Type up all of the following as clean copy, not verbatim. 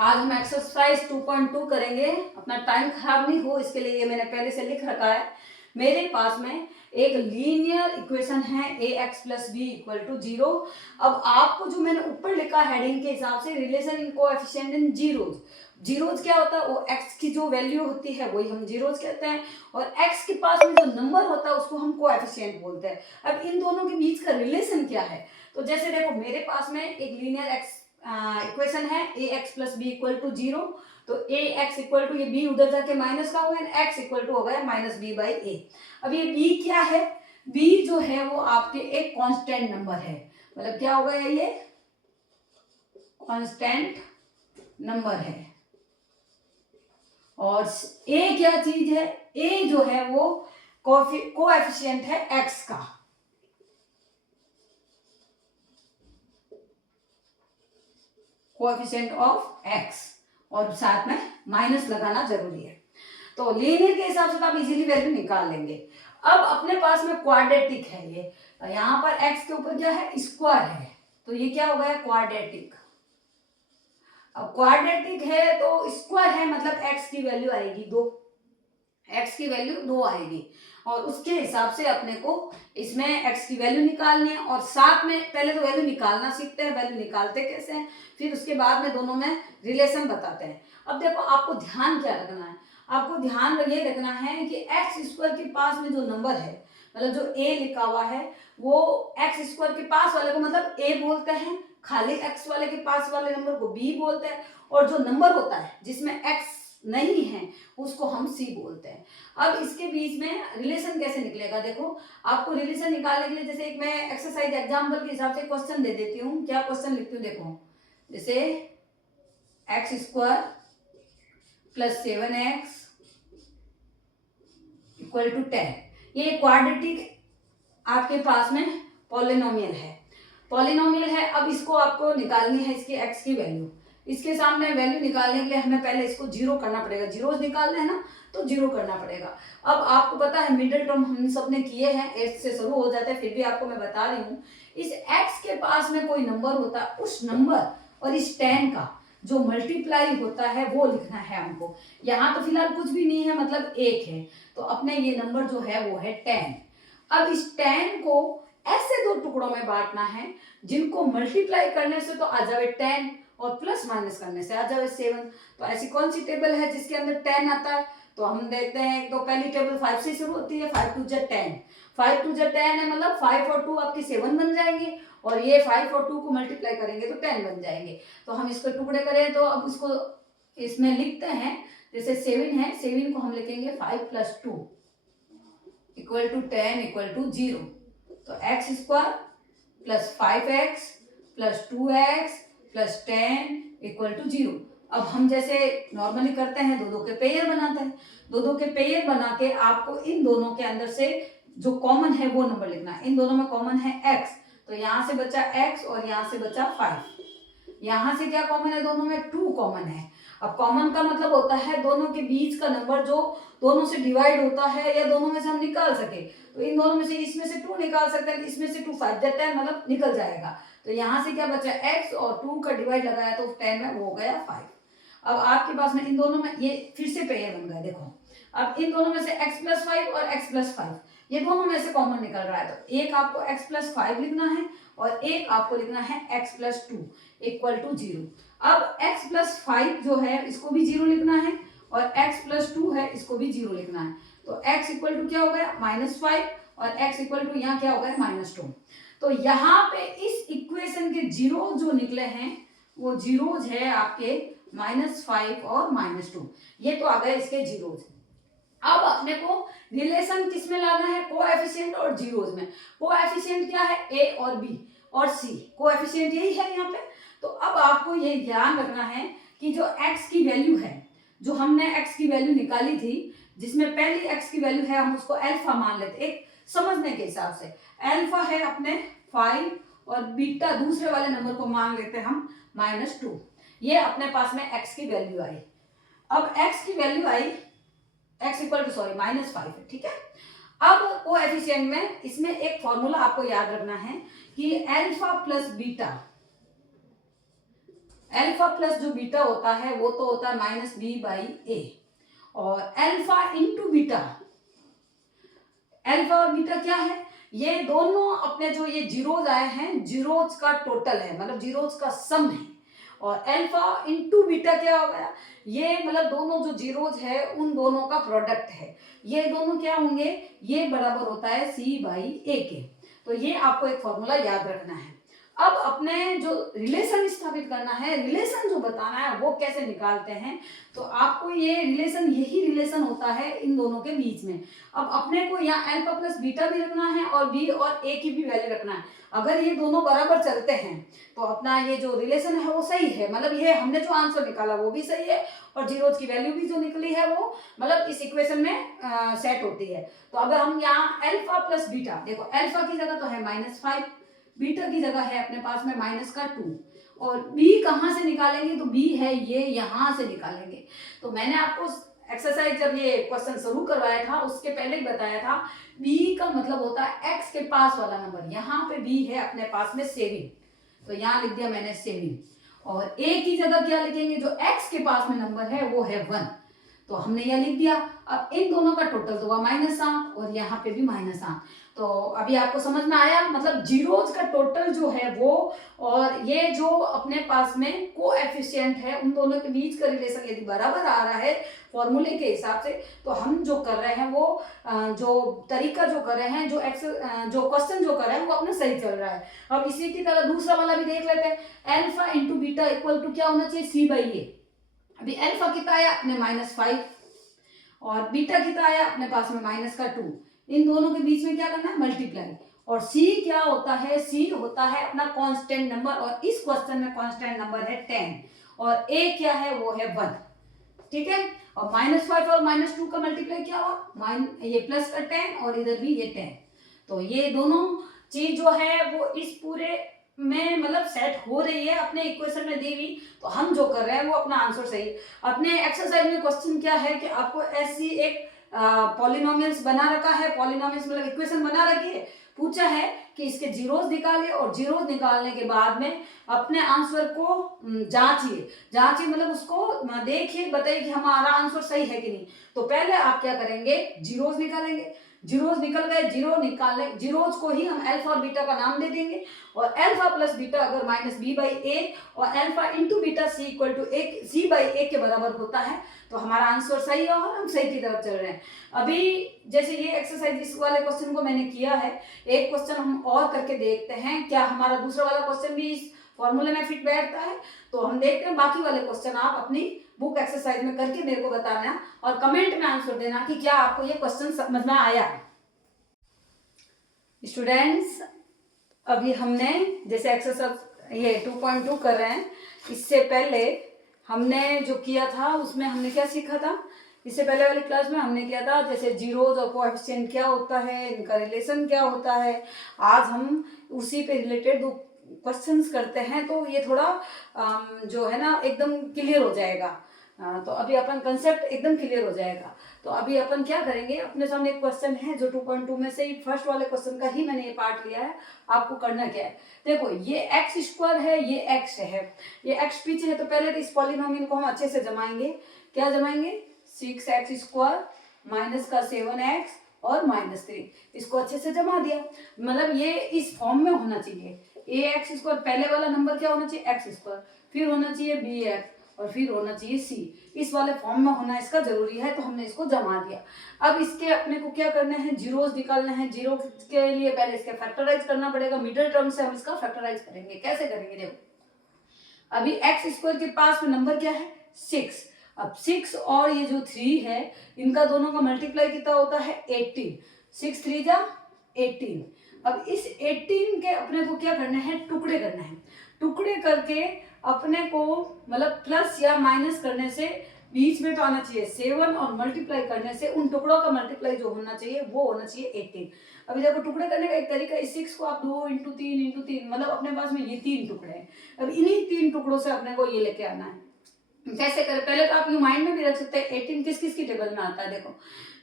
आज हम एक्सरसाइज 2.2 करेंगे। अपना टाइम खराब नहीं हो इसके लिए ये मैंने पहले से लिख रखा है। मेरे पास में एक लीनियर इक्वेशन है ax plus B equal to 0। अब आपको जो मैंने ऊपर लिखा हेडिंग के हिसाब से relation in coefficient in zeros. Zeros क्या होता है? वो x की जो वैल्यू होती है वही हम जीरोज कहते हैं, और x के पास में जो नंबर होता है उसको हम कोएफिशिएंट बोलते हैं। अब इन दोनों के बीच का रिलेशन क्या है? तो जैसे देखो, मेरे पास में एक लीनियर एक्स इक्वेशन है ax plus B equal to 0। तो ax इक्वल टू, ये b उधर जाके माइनस का हो गया, x इक्वल टू हो गया माइनस बी बाई ए। अब ये b क्या है? b जो है वो आपके एक कांस्टेंट नंबर है। मतलब क्या हो गया? ये कांस्टेंट नंबर है। और a क्या चीज है? a जो है वो कोएफिशिएंट है x का। कोएफिशिएंट ऑफ x, और साथ में माइनस लगाना जरूरी है। तो लीनियर के हिसाब से तो आप इजीली वैल्यू निकाल लेंगे। अब अपने पास में क्वाड्रेटिक है ये, यहाँ पर x के ऊपर क्या है? स्क्वायर है, तो ये क्या हो गया? क्वाड्रेटिक। अब क्वाड्रेटिक है तो स्क्वायर है, मतलब x की वैल्यू आएगी 2। x की वैल्यू 2 आएगी, और उसके हिसाब से अपने को इसमें x की वैल्यू निकालनी है। और साथ में पहले तो वैल्यू निकालना सीखते हैं, वैल्यू निकालते कैसे हैं, फिर उसके बाद में दोनों में रिलेशन बताते हैं। अब देखो, आपको ध्यान क्या रखना है? आपको ध्यान ये रखना है कि एक्स स्क्वायर के पास में जो नंबर है, मतलब जो a लिखा हुआ है, वो एक्स स्क्वायर के पास वाले को मतलब a बोलते हैं, खाली x वाले के पास वाले नंबर को b बोलते हैं, और जो नंबर होता है जिसमें x नहीं है उसको हम c बोलते हैं। अब इसके बीच में रिलेशन कैसे निकलेगा? देखो, आपको रिलेशन निकालने के लिए जैसे एक मैं एक्सरसाइज एग्जाम्पल के हिसाब से क्वेश्चन दे देती हूँ। क्या क्वेश्चन लिखती हूँ देखो, जैसे X square plus 7x equal to 10। ये क्वाड्रेटिक आपके पास में पॉलिनोमियल है। पॉलिनोमियल है, अब इसको आपको निकालनी है इसकी x की वैल्यू। इसके सामने वैल्यू निकालने के लिए हमें पहले इसको जीरो करना पड़ेगा। जीरोज निकालना है ना, तो जीरो करना पड़ेगा। अब आपको पता है मिडिल टर्म हम सब ने किए हैं, x से शुरू हो जाता है, फिर भी आपको मैं बता रही हूँ। इस x के पास में कोई नंबर होता है, उस नंबर और इस 10 का जो मल्टीप्लाई होता है वो लिखना है हमको। यहाँ तो फिलहाल कुछ भी नहीं है, मतलब 1 है, तो अपने ये नंबर जो है वो है 10। अब इस 10 को ऐसे दो टुकड़ों में बांटना है जिनको मल्टीप्लाई करने से तो आ जाए 10 और प्लस माइनस करने से आ जाए 7। तो ऐसी कौन सी टेबल है जिसके अंदर 10 आता है? तो हम देखते हैं, तो पहली टेबल 5 से शुरू होती है। 5 2 जा 10, 5 2 जा 10 है, मतलब 5 और 2 आपके 7 बन जाएंगे, और ये 5 और 2 को मल्टीप्लाई करेंगे तो 10 बन जाएंगे। तो हम इसको टुकड़े करें तो अब इसको इसमें लिखते हैं, जैसे 7 है, 7 को हम लिखेंगे 5 plus 2 equal to 10 equal to 0। तो X square plus 5x plus 2x plus 10 equal to 0। अब हम जैसे नॉर्मली करते हैं, दो दो के पेयर बनाते हैं। दो दो के पेयर बना के आपको इन दोनों के अंदर से जो कॉमन है वो नंबर लिखना है। इन दोनों में कॉमन है x, तो यहाँ से बचा x और यहाँ से बचा 5। यहाँ से क्या कॉमन है? दोनों में 2 कॉमन है। अब कॉमन का मतलब होता है दोनों के बीच का नंबर जो दोनों से डिवाइड होता है या दोनों में से हम निकाल सके। तो इन दोनों में से इसमें से 2 निकाल सकते हैं, इसमें से 2 5 10 मतलब निकल जाएगा। तो यहाँ से क्या बचा? x, और 2 का डिवाइड लगाया तो 10 में वो हो गया 5। अब आपके पास में इन दोनों में ये फिर से पेयर बन गया। देखो, अब इन दोनों में से x प्लस 5 और x प्लस 5 ये दोनों में से कॉमन निकल रहा है, तो एक आपको x प्लस 5 लिखना है और एक आपको लिखना है x प्लस 2 इक्वल टू 0। अब x प्लस 5 जो है इसको भी 0 लिखना है, और x प्लस 2 है इसको भी 0 लिखना है। तो x इक्वल टू क्या हो गया? -5, और x इक्वल टू यहाँ क्या हो गया? -2। तो यहाँ पे इस इक्वेशन के जीरो जो निकले हैं वो जीरोज है आपके -5 और -2। ये तो आ गए इसके जीरोज। अब अपने को रिलेशन किस में लाना है? कोएफिशिएंट और जीरोज में। कोएफिशिएंट क्या है? a और b और c, कोएफिशिएंट यही है यहाँ पे। तो अब आपको ये ध्यान रखना है कि जो x की वैल्यू है, जो हमने x की वैल्यू निकाली थी, जिसमें पहली x की वैल्यू है हम उसको अल्फा मान लेते, एक समझने के हिसाब से। अल्फा है अपने 5 और बीटा दूसरे वाले नंबर को मान लेते हैं हम -2। ये अपने पास में x की वैल्यू आई। अब x की वैल्यू आई, x इक्वल टू -5 है, ठीक है। अब कोएफिशिएंट में इसमें एक फॉर्मूला आपको याद रखना है कि alpha plus beta alpha plus जो बीटा होता है वो तो होता है माइनस बी बाई ए, और अल्फा इंटू बीटा, अल्फा और बीटा क्या है, ये दोनों अपने जो ये जीरोज आए हैं, जीरोज का टोटल है, मतलब जीरोज का सम है। और अल्फा इंटू बीटा क्या हो गया, ये मतलब दोनों जो जीरोज है उन दोनों का प्रोडक्ट है। ये दोनों क्या होंगे, ये बराबर होता है सी बाई ए के। तो ये आपको एक फॉर्मूला याद रखना है। अब अपने जो रिलेशन स्थापित करना है, रिलेशन जो बताना है वो कैसे निकालते हैं, तो आपको ये रिलेशन, यही रिलेशन होता है इन दोनों के बीच में। अब अपने को यहाँ अल्फा प्लस बीटा भी रखना है और बी और ए की भी वैल्यू रखना है। अगर ये दोनों बराबर चलते हैं तो अपना ये जो रिलेशन है वो सही है, मतलब ये हमने जो आंसर निकाला वो भी सही है और जीरोज की वैल्यू भी जो निकली है वो मतलब इस इक्वेशन में सेट होती है। तो अगर हम यहाँ अल्फा प्लस बीटा, देखो अल्फा की जगह तो है -5, बीटा की जगह है अपने पास में -2, और बी कहाँ से निकालेंगे, तो बी है ये यहाँ से निकालेंगे। तो मैंने आपको एक्सरसाइज जब ये क्वेश्चन शुरू करवाया था उसके पहले ही बताया था, बी का मतलब होता है एक्स के पास वाला नंबर। यहाँ पे बी है अपने पास में 7, तो यहाँ लिख दिया मैंने 7, और ए की जगह क्या लिखेंगे, जो एक्स के पास में नंबर है वो है 1, तो हमने यह लिख दिया। अब इन दोनों का टोटल तो हुआ -8 और यहाँ पे भी -8। तो अभी आपको समझ में आया, मतलब जीरोज का टोटल जो है वो, और ये जो अपने पास में कोएफिशिएंट है उन दोनों के बीच का रिलेशन यदि बराबर आ रहा है फॉर्मूले के हिसाब से, तो हम जो कर रहे हैं वो जो तरीका जो कर रहे हैं, जो क्वेश्चन जो कर रहे हैं वो अपना सही चल रहा है। अब इसी की तरह दूसरा वाला भी देख लेते हैं। Alpha into beta equal to क्या होना चाहिए, सी बाई ए। अभी अल्फा कितना आया अपने -5 और बीटा कितना आया अपने पास में -2, इन दोनों के बीच में क्या करना है, मल्टीप्लाई। और c क्या होता है, c होता है अपना कांस्टेंट नंबर, और इस क्वेश्चन में कांस्टेंट नंबर है 10, और a क्या है वो है 1, ठीक है। और -5 और -2 का मल्टीप्लाई क्या हुआ, ये प्लस का 10 और इधर भी ये 10, तो ये दोनों चीज जो है वो इस पूरे में मतलब सेट हो रही है अपने इक्वेशन में दी हुई। तो हम जो कर रहे हैं वो अपना आंसर सही है। अपने एक्सरसाइज में क्वेश्चन क्या है कि आपको ऐसी एक पॉलिनोमियल्स बना रखा है, पॉलिनोमियल्स मतलब इक्वेशन बना रखी है, पूछा है कि इसके जीरोस निकालिए और जीरोस निकालने के बाद में अपने आंसर को जांचिए मतलब उसको देखिए, बताइए कि हमारा आंसर सही है कि नहीं। तो पहले आप क्या करेंगे, जीरोस निकालेंगे, जीरोस निकल गए, जीरो निकालने, जीरोस को ही हम अल्फा और बीटा का नाम दे देंगे, और अल्फा प्लस बीटा अगर -b/a और alpha into beta c by a के बराबर होता है तो हमारा आंसर सही है और हम सही की तरफ चल रहे हैं। अभी जैसे ये एक्सरसाइज इस वाले क्वेश्चन को मैंने किया है, एक क्वेश्चन हम और करके देखते हैं क्या हमारा दूसरा वाला क्वेश्चन भी इस फॉर्मूले में फिट बैठता है। तो हम देखते हैं, बाकी वाले क्वेश्चन आप अपनी बुक एक्सरसाइज में करके मेरे को बताना और कमेंट में आंसर देना कि क्या आपको ये क्वेश्चन समझ में आया। स्टूडेंट्स, अभी हमने जैसे एक्सरसाइज ये 2.2 कर रहे हैं, इससे पहले हमने जो किया था उसमें हमने क्या सीखा था, इससे पहले वाली क्लास में हमने किया था जैसे जीरोज और कोएफिशिएंट क्या होता है, इनका रिलेशन क्या होता है। आज हम उसी पे रिलेटेड 2 क्वेश्चंस करते हैं, तो ये थोड़ा जो है ना एकदम क्लियर हो जाएगा। तो अभी अपन कंसेप्ट एकदम क्लियर हो जाएगा। तो अभी अपन क्या करेंगे, अपने सामने एक क्वेश्चन है जो 2.2 में से ही फर्स्ट वाले क्वेश्चन का ही मैंने ये पार्ट लिया है। आपको करना क्या है, देखो ये x² है, ये x है, ये x पीछे है, तो पहले तो इस पॉलिनोमियल को हम अच्छे से जमाएंगे। क्या जमाएंगे, 6x² माइनस का 7x और -3, इसको अच्छे से जमा दिया, मतलब ये इस फॉर्म में होना चाहिए। ax² पहले वाला नंबर क्या होना चाहिए, x², फिर होना चाहिए bx और फिर होना चाहिए c, इस वाले फॉर्म में होना इसका जरूरी है, तो हमने इसको जमा दिया। अब इसके अपने को क्या करना है, जीरोस निकालना है। जीरो के लिए पहले इसके फैक्टराइज करना पड़ेगा, मिडिल टर्म से हम इसका फैक्टराइज करेंगे। कैसे करेंगे, देखो अभी x² के पास में नंबर क्या है, 6। अब 6 और ये जो 3 है इनका दोनों का मल्टीप्लाई कितना होता है, 18, 6 3 जा 18। अब इस 18 के अपने को क्या करना है, टुकड़े करना है। टुकड़े करके अपने को मतलब प्लस या माइनस करने से बीच में तो आना चाहिए 7 और मल्टीप्लाई करने से उन टुकड़ों का मल्टीप्लाई जो होना चाहिए वो होना चाहिए 18। अभी देखो टुकड़े करने का एक तरीका, इस 6 को आप 2 × 3 × 3 मतलब अपने पास में ये 3 टुकड़े हैं। अब इन्हीं 3 टुकड़ों से अपने को ये लेके आना है। कैसे करें, पहले तो आप ये माइंड में भी रख सकते हैं 18 किस किस की टेबल में आता है। देखो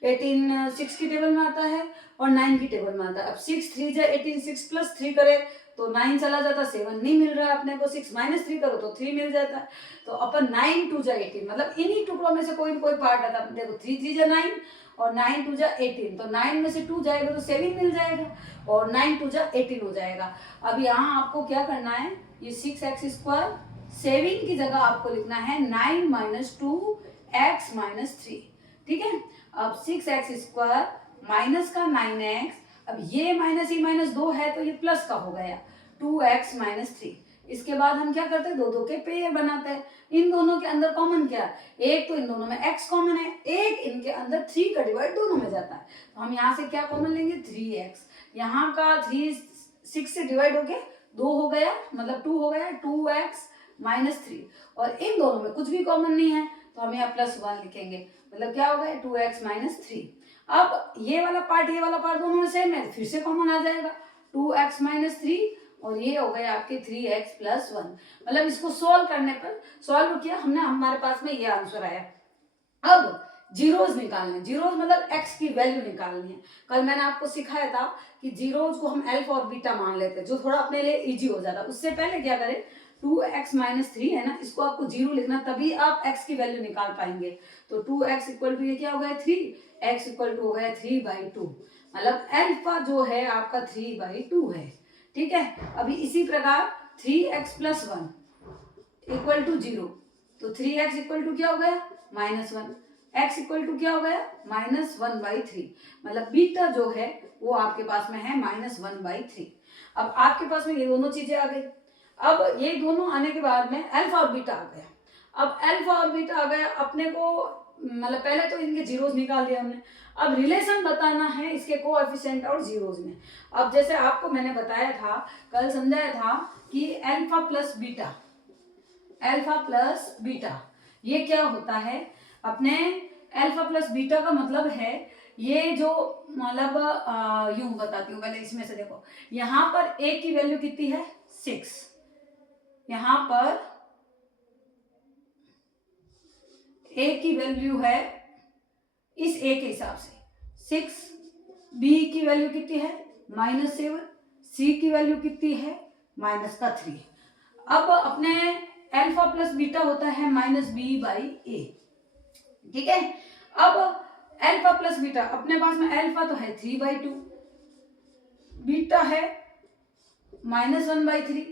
18 6 की टेबल में आता है और 9 की टेबल में आता है। अब 6 3 जा 18, 6 + 3 करे तो 9 चला जाता, 7 नहीं मिल रहा है अपने को, 6 माइनस 3 करो तो 3 मिल जाता है। तो अपन 9 2 जा 18, मतलब इन्हीं टुकड़ों में से कोई ना कोई पार्ट आता है। देखो 3 3 जा 9 और 9 2 जा 18, तो 9 में से 2 जाएगा तो 7 मिल जाएगा और 9 2 जा 18 हो जाएगा। अब यहाँ आपको क्या करना है, ये 6x², 7 की जगह आपको लिखना है 9 माइनस 2x माइनस 3। ठीक है, अब 6x² माइनस का 9x, अब ये माइनस ही माइनस 2 है तो ये प्लस का हो गया 2x माइनस 3। इसके बाद हम क्या करते हैं, दो दो के पेयर बनाते हैं। इन दोनों के अंदर कॉमन क्या है, एक तो इन दोनों में x कॉमन है, एक इनके अंदर 3 का डिवाइड दोनों में जाता है, तो हम यहाँ से क्या कॉमन लेंगे 3x। यहाँ का 3 6 से डिवाइड होके 2 हो गया, मतलब 2 हो गया, 2x माइनस 3, और इन दोनों में कुछ भी कॉमन नहीं है तो हम यहाँ +1 लिखेंगे, मतलब क्या हो गया 2x माइनस 3। अब ये वाला पार्ट दोनों में सेम है, फिर से कॉमन आ जाएगा 2x माइनस 3, और ये हो गए आपके 3x + 1। मतलब इसको सॉल्व करने पर, सॉल्व किया हमने, हमारे पास में ये आंसर आया। अब जीरोज निकालने, जीरोज मतलब x की वैल्यू निकालनी है। कल मैंने आपको सिखाया था कि जीरोज को हम अल्फा और बीटा मान लेते हैं, जो थोड़ा अपने लिए इजी हो जाता है। उससे पहले क्या करें, 2x माइनस 3 है ना, इसको आपको 0 लिखना, तभी आप x की वैल्यू निकाल पाएंगे। तो 2x इक्वल टू ये क्या हो गया 3, x इक्वल टू हो गया 3/2, मतलब अल्फा जो है आपका 3/2 है। ठीक है, अभी इसी प्रकार 3x + 1 इक्वल टू 0, तो 3x इक्वल टू क्या हो गया -1, x इक्वल टू क्या हो गया -1/3, मतलब बीटा जो है वो आपके पास में है -1/3। अब आपके पास में ये दोनों चीजें आ गई। अब ये दोनों आने के बाद में अल्फा और बीटा आ गया। अब अल्फा और बीटा आ गया, अपने को मतलब पहले तो इनके जीरोज निकाल दिया हमने, अब रिलेशन बताना है इसके कोएफिशिएंट और जीरोज में। अब जैसे आपको मैंने बताया था, कल समझाया था कि अल्फा प्लस बीटा ये क्या होता है, अपने अल्फा प्लस बीटा का मतलब है ये जो, मतलब यूं बताती हूँ पहले, इसमें से देखो यहाँ पर a की वैल्यू कितनी है 6, यहाँ पर a की वैल्यू है इस a के हिसाब से 6, b की वैल्यू कितनी है -7, c की वैल्यू कितनी है -3। अब अपने अल्फा प्लस बीटा होता है -b/a। ठीक है, अब अल्फा प्लस बीटा, अपने पास में अल्फा तो है 3/2, बीटा है -1/3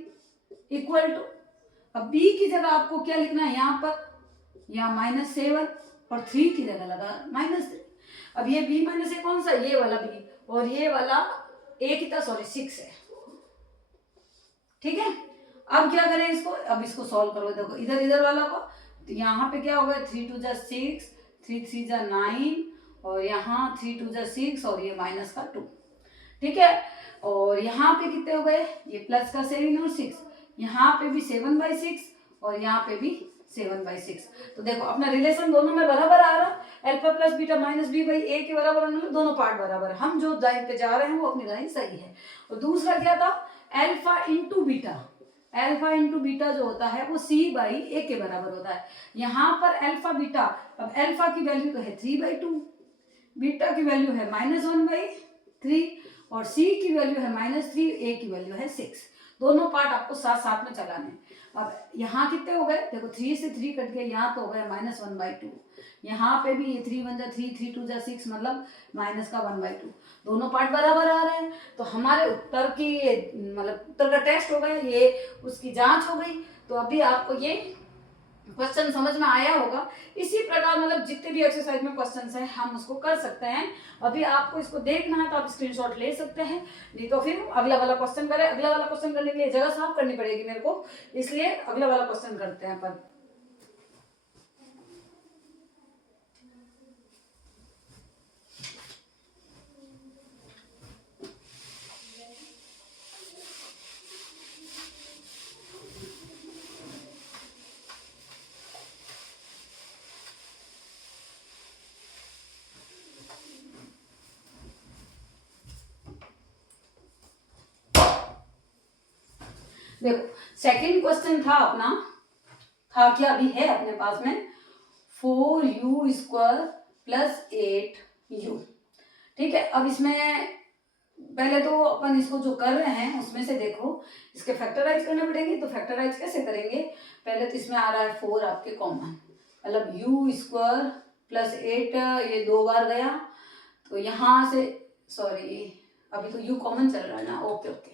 इक्वल टू, अब b की जगह आपको क्या लिखना है, यहाँ पर यहाँ -7 और 3 की जगह लगा -3। अब ये b - a कौन सा, ये वाला b, और ये वाला a कितना, सॉरी 6 है। ठीक है, अब क्या करें इसको, अब इसको सॉल्व करो, देखो इधर इधर वाला को, तो यहाँ पे क्या होगा 3 2 जा 6, 3 3 जा 9, और यहाँ 3 2 जा 6, और ये -2। ठीक है, और यहाँ पे कितने हो गए, ये प्लस का 7 और 6, यहाँ पे भी 7/6 और यहाँ पे भी 7/6। तो देखो अपना रिलेशन दोनों में बराबर आ रहा है, अल्फा प्लस बीटा -b/a के बराबर आने, दोनों पार्ट बराबर है, हम जो लाइन पे जा रहे हैं वो अपनी लाइन सही है। और दूसरा क्या था, अल्फा इंटू बीटा जो होता है वो c/a के बराबर होता है। यहाँ पर अल्फा बीटा, अब अल्फा की वैल्यू तो है 3/2, बीटा की वैल्यू है -1/3, और c की वैल्यू है -3, a की वैल्यू है 6। दोनों पार्ट आपको साथ साथ में चलाने। अब यहाँ कितने हो गए, देखो 3 से 3 कट गए, यहाँ तो हो गया -1/2, यहाँ पे भी ये 3 1 जा 3, 3 2 जा 6, मतलब -1/2। दोनों पार्ट बराबर आ रहे हैं, तो हमारे उत्तर की मतलब उत्तर का टेस्ट हो गया, ये उसकी जांच हो गई। तो अभी आपको ये क्वेश्चन समझ में आया होगा। इसी प्रकार मतलब जितने भी एक्सरसाइज में क्वेश्चंस हैं हम उसको कर सकते हैं। अभी आपको इसको देखना है तो आप स्क्रीनशॉट ले सकते हैं, नहीं तो फिर अगला वाला क्वेश्चन करें। अगला वाला क्वेश्चन करने के लिए जगह साफ करनी पड़ेगी मेरे को, इसलिए अगला वाला क्वेश्चन करते हैं अपन। देखो सेकंड क्वेश्चन था अपना, था क्या, अभी है अपने पास में 4u² + 8u। ठीक है, अब इसमें पहले तो अपन इसको जो कर रहे हैं उसमें से देखो इसके फैक्टराइज करने पड़ेंगे। तो फैक्टराइज कैसे करेंगे, पहले तो इसमें आ रहा है 4 आपके कॉमन, मतलब यू स्क्वायर प्लस 8 ये 2 बार गया, तो यहाँ से सॉरी अभी तो यू कॉमन चल रहा है ना, ओके ओके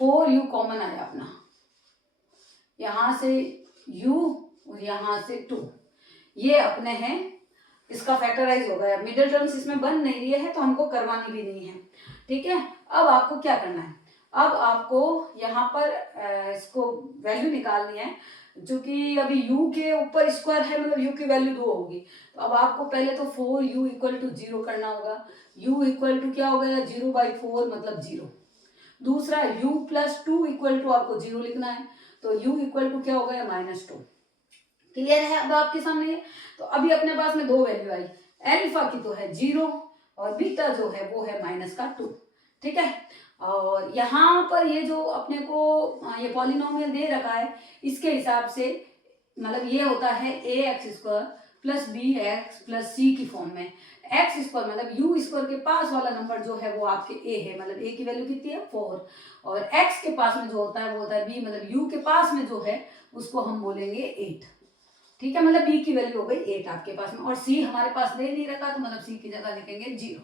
4 यू कॉमन आया अपना, यहाँ से u और यहाँ से 2 ये अपने हैं, इसका फैक्टराइज हो गया। मिडिल टर्म्स इसमें बन नहीं रही है तो हमको करवानी भी नहीं है, ठीक है। अब आपको क्या करना है, अब आपको यहाँ पर इसको वैल्यू निकालनी है, जो कि अभी u के ऊपर स्क्वायर है, मतलब u की वैल्यू 2 होगी। तो अब आपको पहले तो 4u इक्वल टू 0 करना होगा। u इक्वल टू क्या हो गया, 0/4 मतलब 0। दूसरा u प्लस 2 इक्वल टू आपको 0 लिखना है, तो u इक्वल टू क्या हो गया, -2। क्लियर है अब आपके सामने। तो अभी अपने पास में 2 वैल्यू आई, अल्फा की तो है 0 और बीटा जो है वो है -2, ठीक है। और यहाँ पर ये जो अपने को ये पॉलिनोमियल दे रखा है, इसके हिसाब से मतलब ये होता है ax² plus bx plus c की फॉर्म में। x² मतलब u स्क्वायर के पास वाला नंबर जो है वो आपके a है, मतलब a की वैल्यू कितनी है 4, और x के पास में जो होता है वो होता है b, मतलब u के पास में जो है उसको हम बोलेंगे 8, ठीक है। मतलब b की वैल्यू हो गई 8 आपके पास में, और c हमारे पास दे नहीं रखा तो मतलब c की जगह लिखेंगे 0।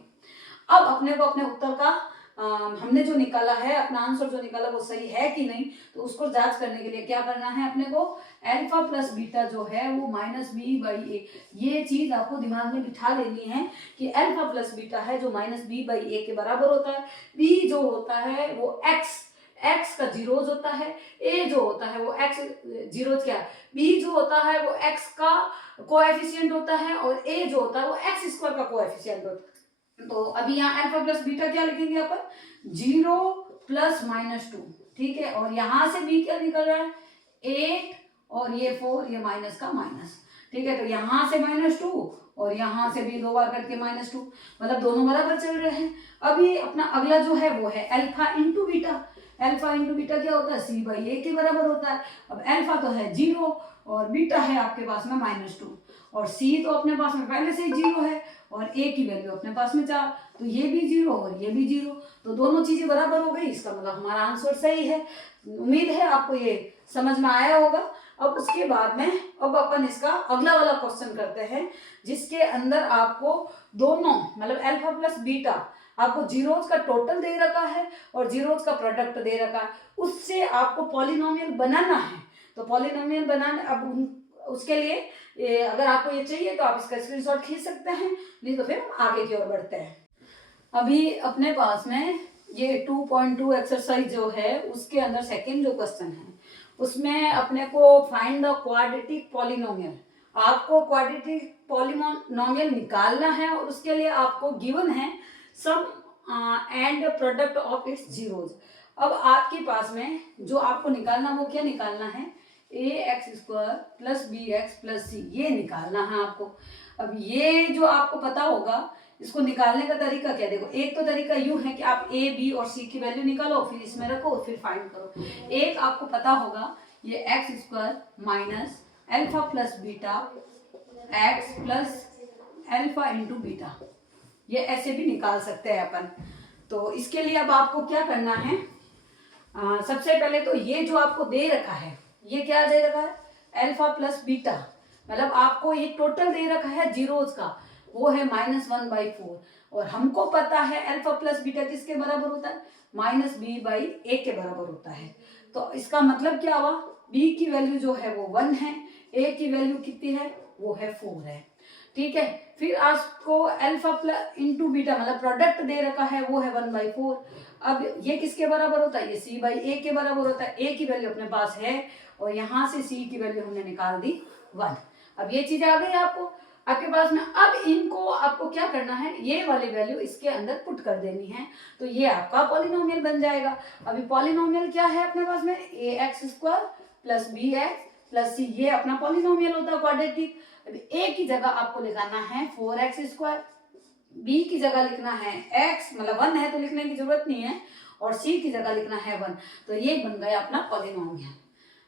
अब अपने को अपने उत्तर का हमने जो निकाला है, अपना आंसर जो निकाला वो सही है कि नहीं, तो उसको जांच करने के लिए क्या करना है अपने को, अल्फा प्लस बीटा जो है वो -b/a, ये चीज आपको दिमाग में बिठा लेनी है कि अल्फा प्लस बीटा है जो -b/a के बराबर होता है। b जो होता है वो x का जीरोज होता है, a जो होता है वो x जीरोज क्या, b जो होता है वो x का कोएफिशिएंट होता है, और a जो होता है वो x² का कोएफिशिएंट होता है। तो अभी यहाँ अल्फा प्लस बीटा क्या लिखेंगे अपन, 0 प्लस -2, ठीक है। और यहाँ से b क्या निकल रहा है 8 और ये 4, ये माइनस का माइनस, ठीक है। तो यहाँ से -2 और यहाँ से भी 2 बार करके -2, मतलब दोनों बराबर चल रहे हैं। अभी अपना अगला जो है वो है alpha into beta. Alpha into beta क्या होता है, c/a के बराबर होता है। अब अल्फा तो है 0 और बीटा है आपके पास में -2, और c तो अपने पास में पहले से ही 0 है, और a की वैल्यू अपने पास में 4, तो ये भी 0 और ये भी 0, तो दोनों चीजें बराबर हो गई। इसका मतलब हमारा आंसर सही है। उम्मीद है आपको ये समझ में आया होगा। अब उसके बाद में अब अपन इसका अगला वाला क्वेश्चन करते हैं, जिसके अंदर आपको दोनों मतलब अल्फा प्लस बीटा आपको जीरोज का टोटल दे रखा है और जीरोज का प्रोडक्ट दे रखा है, उससे आपको पॉलिनोमियल बनाना है। तो पॉलिनोमियल बनाने अब उसके लिए अगर आपको ये चाहिए तो आप इसका स्क्रीनशॉट खींच सकते हैं, नहीं तो फिर हम आगे की ओर बढ़ते हैं। अभी अपने पास में ये 2.2 एक्सरसाइज जो है उसके अंदर सेकंड जो क्वेश्चन है उसमें अपने को फाइंड द क्वाड्रेटिक पॉलिनोमियल, आपको क्वाड्रेटिक पॉलिनोमियल निकालना है, और उसके लिए आपको गिवन है sum and product of its zeros. अब आपके पास में जो आपको निकालना वो क्या निकालना है, ax² plus bx plus c, ये निकालना है आपको। अब ये जो आपको पता होगा इसको निकालने का तरीका क्या, देखो एक तो तरीका यूं है कि आप a b और c की वैल्यू निकालो, फिर इसमें रखो, फिर फाइंड करो। एक आपको पता होगा ये x² minus alpha plus beta x plus alpha into beta, ये ऐसे भी निकाल सकते हैं अपन। तो इसके लिए अब आपको क्या करना है, सबसे पहले तो ये जो आपको दे रखा है ये क्या दे रखा है, अल्फा प्लस बीटा, मतलब आपको ये टोटल दे रखा है जीरोज का, वो है -1/4, और हमको पता है अल्फा प्लस बीटा किसके बराबर होता है, -b/a के बराबर होता है। तो इसका मतलब क्या हुआ, b की वैल्यू जो है वो 1 है, a की वैल्यू कितनी है वो है 4 है, ठीक है। फिर आपको अल्फा प्लस इंटू बीटा मतलब प्रोडक्ट दे रखा है वो है 1/4। अब ये किसके बराबर होता है, ये c/a के बराबर होता है, a की वैल्यू अपने पास है और यहाँ से c की वैल्यू हमने निकाल दी 1। अब ये चीज आ गई आपके पास में। अब इनको आपको क्या करना है, ये वाली वैल्यू इसके अंदर पुट कर देनी है, तो ये आपका पॉलिनोमियल बन जाएगा। अभी पॉलिनोमियल क्या है अपने पास में, ax² plus bx plus c, ये अपना पॉलिनोमियल होता है क्वाड्रेटिक। अभी a की जगह आपको लिखाना है 4x², b की जगह लिखना है x मतलब 1 है तो लिखने की जरूरत नहीं है, और c की जगह लिखना है 1, तो ये बन गया अपना पॉलिनोमियल।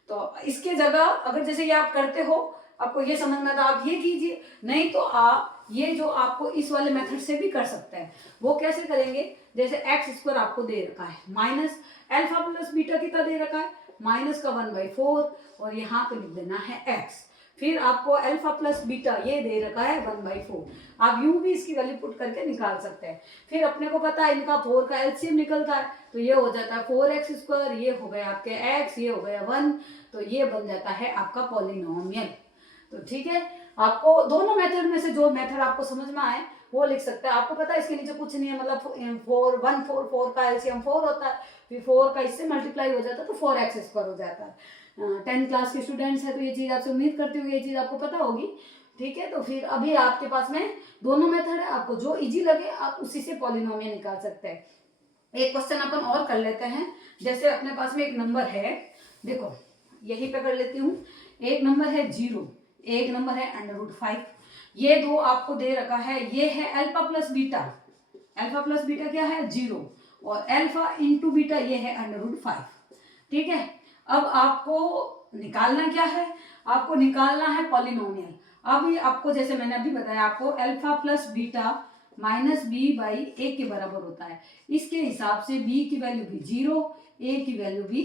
तो इसके जगह अगर जैसे ये आप करते हो आपको ये समझना था आप ये कीजिए, नहीं तो आप ये जो आपको इस वाले मेथड से भी कर सकते हैं। वो कैसे करेंगे, जैसे एक्स स्क्वायर आपको दे रखा है माइनस अल्फा प्लस बीटा कितना दे रखा है, माइनस का 1/4 और यहाँ पे लिख देना है एक्स। फिर आपको अल्फा प्लस बीटा ये दे रखा है 1/4, आप यूं भी इसकी वैल्यू पुट करके निकाल सकते हैं। फिर अपने को पता है इनका 4 का एलसीएम निकलता है, तो ये हो जाता है 4x², ये हो गया आपके x, ये हो गया 1, तो ये बन जाता है आपका पॉलिनोमियल। तो ठीक है, आपको दोनों मेथड में से जो मेथड आपको समझ में आए वो लिख सकते हैं। आपको पता है इसके नीचे कुछ नहीं है, मतलब 4 का एलसीएम 4 होता है, फिर 4 का इससे मल्टीप्लाई हो जाता है तो 4x² हो जाता है। 10th क्लास के स्टूडेंट्स हैं तो ये चीज़ आपसे उम्मीद करती हूँ ये चीज़ आपको पता होगी। ठीक है, तो फिर अभी आपके पास में दोनों मेथड है, आपको जो इजी लगे आप उसी से पॉलिनोमियल निकाल सकते हैं। एक क्वेश्चन अपन और कर लेते हैं। जैसे अपने पास में एक नंबर है, देखो यहीं पे कर लेती हूँ। एक नंबर है 0, एक नंबर है √5। ये दो आपको दे रखा है, ये है alpha plus beta. Alpha plus beta क्या है 0 और अल्फा इंटू बीटा ये है √5। ठीक है, अब आपको निकालना क्या है, आपको निकालना है पॉलिनोमियल। अब ये आपको जैसे मैंने अभी बताया आपको alpha plus beta minus b/a के बराबर होता है। इसके हिसाब से b की वैल्यू भी 0, a की वैल्यू भी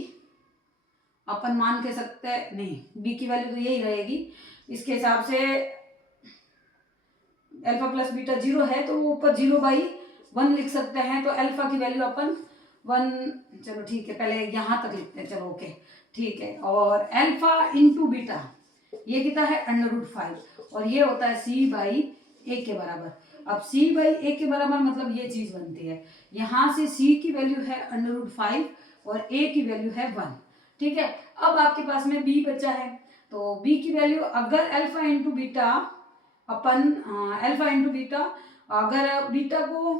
अपन मान के सकते हैं, नहीं b की वैल्यू तो यही रहेगी। इसके हिसाब से अल्फा प्लस बीटा 0 है तो ऊपर 0/1 लिख सकते हैं, तो अल्फा की वैल्यू अपन 1, चलो ठीक है पहले यहाँ तक लिखते हैं, चलो ओके ठीक है। और अल्फा इंटू बीटा ये कितना है √5 और ये होता है c/a के बराबर। अब c/a के बराबर मतलब ये चीज बनती है, यहाँ से c की वैल्यू है √5 और a की वैल्यू है 1। ठीक है, अब आपके पास में b बचा है, तो b की वैल्यू अगर अल्फा इंटू बीटा अगर बीटा को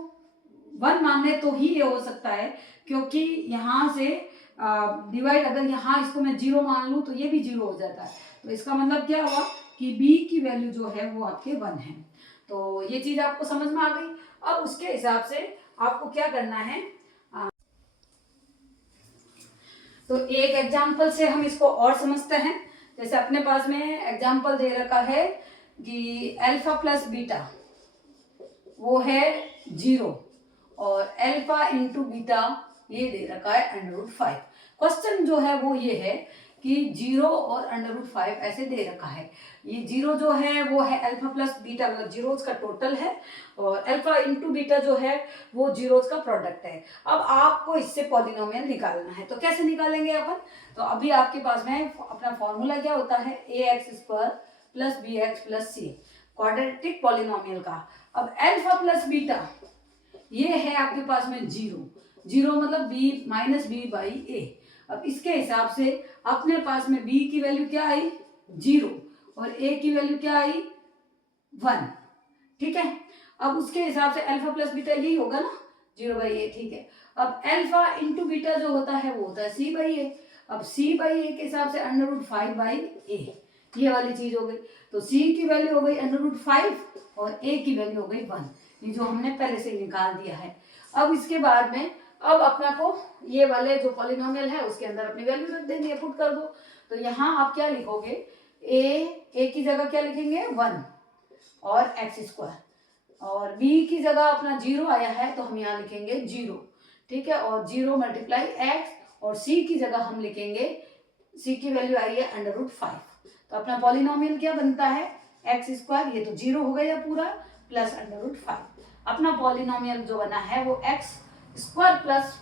1 माने तो ही ये हो सकता है, क्योंकि यहाँ से डिवाइड अगर यहाँ इसको मैं 0 मान लूँ तो ये भी 0 हो जाता है। तो इसका मतलब क्या हुआ कि b की वैल्यू जो है वो आपके 1 है। तो ये चीज आपको समझ में आ गई। अब उसके हिसाब से आपको क्या करना है, तो एक एग्जाम्पल से हम इसको और समझते हैं। जैसे अपने पास में एग्जाम्पल दे रखा है कि अल्फा प्लस बीटा वो है 0 और अल्फा इंटू बीटा ये दे रखा है √5। क्वेश्चन जो है वो ये है कि 0 और √5 ऐसे दे रखा है। ये 0 जो है वो है अल्फा प्लस बीटा, मतलब जीरोज का टोटल है, और अल्फा इंटू बीटा जो है वो जीरोज का प्रोडक्ट है। अब आपको इससे पॉलिनोमियल निकालना है, तो कैसे निकालेंगे अपन, तो अभी आपके पास में अपना फॉर्मूला क्या होता है ax² + bx + c, quadratic polynomial का। अब अल्फा प्लस बीटा ये है आपके पास में 0 मतलब b-b/a। अब इसके हिसाब से अपने पास में b की वैल्यू क्या आई 0 और a की वैल्यू क्या आई 1। ठीक है, अब उसके हिसाब से अल्फा प्लस बीटा यही होगा ना 0/a। ठीक है, अब अल्फा इंटू बीटा जो होता है वो होता है c/a। अब c/a के हिसाब से √5/a ये वाली चीज हो गई। तो c की वैल्यू हो गई √5 और a की वैल्यू हो गई 1, ये जो हमने पहले से निकाल दिया है। अब इसके बाद में अब अपना को ये वाले जो पॉलिनोमियल है उसके अंदर अपनी वैल्यू रख देंगे, पुट कर दो। तो यहाँ आप क्या लिखोगे, a की जगह क्या लिखेंगे 1 और x², और b की जगह अपना 0 आया है तो हम यहाँ लिखेंगे 0। ठीक है, और 0 × x, और c की जगह हम लिखेंगे, c की वैल्यू आई है √5। तो अपना पॉलिनोमियल क्या बनता है x², ये तो 0 हो गया पूरा, प्लस √5। अपना पॉलिनोमियल जो बना है वो x² प्लस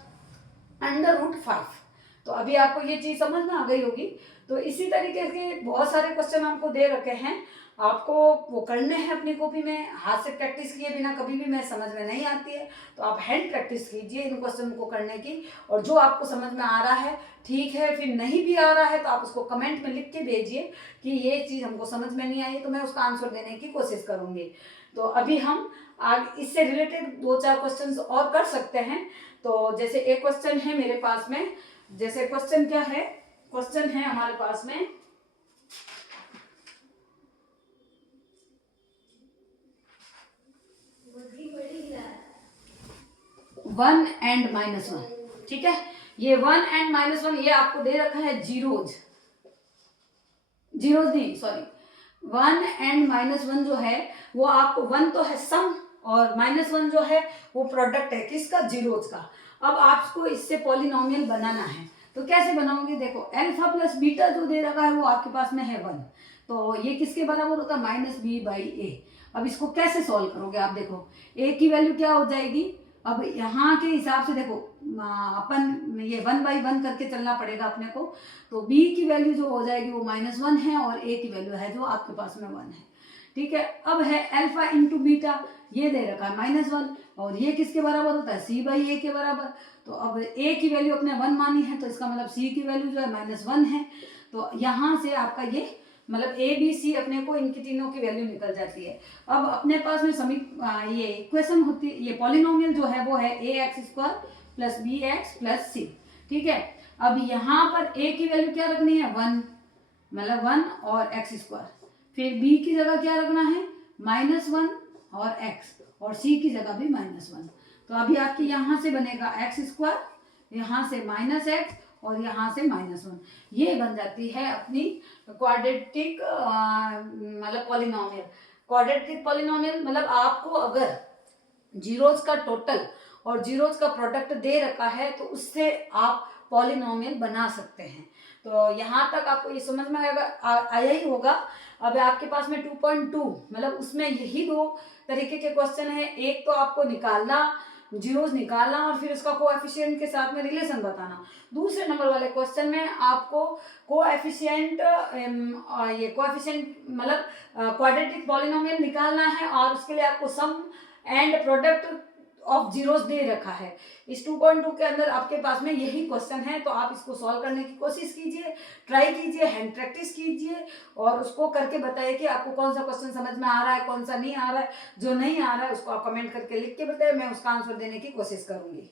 √5। तो अभी आपको ये चीज समझ में आ गई होगी। तो इसी तरीके के बहुत सारे क्वेश्चन हमको दे रखे हैं, आपको वो करने हैं अपनी कॉपी में। हाथ से प्रैक्टिस किए बिना कभी भी मैं समझ में नहीं आती है, तो आप हैंड प्रैक्टिस कीजिए इन क्वेश्चन को करने की। और जो आपको समझ में आ रहा है ठीक है, फिर नहीं भी आ रहा है तो आप उसको कमेंट में लिख के भेजिए कि ये चीज़ हमको समझ में नहीं आई, तो मैं उसका आंसर देने की कोशिश करूँगी। तो अभी हम आगे इससे रिलेटेड 2-4 क्वेश्चन और कर सकते हैं। तो जैसे एक क्वेश्चन है मेरे पास में, जैसे क्वेश्चन क्या है, क्वेश्चन है हमारे पास में 1 and -1। ठीक है, ये 1 and -1 ये आपको दे रखा है जीरोज नहीं, सॉरी, 1 एंड -1 जो है वो आपको, 1 तो है सम और -1 जो है वो प्रोडक्ट है किसका, जीरोज का। अब आपको इससे पॉलिनोमियल बनाना है, तो कैसे बनाओगे, देखो अल्फा प्लस बीटा जो दे रखा है वो आपके पास में है 1, तो ये किसके बराबर होता है, -b/a। अब इसको कैसे सॉल्व करोगे आप, देखो a की वैल्यू क्या हो जाएगी, अब यहाँ के हिसाब से देखो अपन ये 1/1 करके चलना पड़ेगा अपने को, तो b की वैल्यू जो हो जाएगी वो -1 है और a की वैल्यू है जो आपके पास में 1 है। ठीक है, अब है अल्फा इंटू बीटा, ये दे रखा है -1 और ये किसके बराबर होता है, c/a के बराबर। तो अब a की वैल्यू अपने 1 मानी है, तो इसका मतलब c की वैल्यू जो है -1 है। तो यहाँ से आपका ये मतलब a b c अपने को इनकी तीनों की वैल्यू निकल जाती है। अब अपने पास में ये इक्वेशन होती है, ये पॉलिनोमियल जो है वो है ax² + bx + c। ठीक है, अब यहाँ पर a की वैल्यू क्या रखनी है, 1, मतलब 1 और x², फिर b की जगह क्या रखना है, -1 और x, और c की जगह भी -1। तो अभी आपके यहाँ से बनेगा x², यहाँ से -x और यहाँ से -1, ये बन जाती है अपनी क्वाड्रेटिक मतलब पॉलिनोमियल। क्वाड्रेटिक पॉलिनोमियल मतलब आपको अगर जीरोज का टोटल और जीरोज का प्रोडक्ट दे रखा है तो उससे आप पॉलिनोमियल बना सकते हैं। तो यहाँ तक आपको ये समझ में आया ही होगा। अब आपके पास में 2.2 मतलब उसमें यही दो तरीके के क्वेश्चन है, एक तो आपको निकालना, जीरोज निकालना और फिर उसका कोएफिशिएंट के साथ में रिलेशन बताना। दूसरे नंबर वाले क्वेश्चन में आपको कोएफिशिएंट ये कोएफिशिएंट मतलब क्वाड्रेटिक पॉलिनोमियल निकालना है और उसके लिए आपको सम एंड प्रोडक्ट ऑफ जीरोस दे रखा है। इस 2.2 के अंदर आपके पास में यही क्वेश्चन है, तो आप इसको सॉल्व करने की कोशिश कीजिए, ट्राई कीजिए, हैंड प्रैक्टिस कीजिए और उसको करके बताइए कि आपको कौन सा क्वेश्चन समझ में आ रहा है, कौन सा नहीं आ रहा है। जो नहीं आ रहा है उसको आप कमेंट करके लिख के बताइए, मैं उसका आंसर देने की कोशिश करूंगी।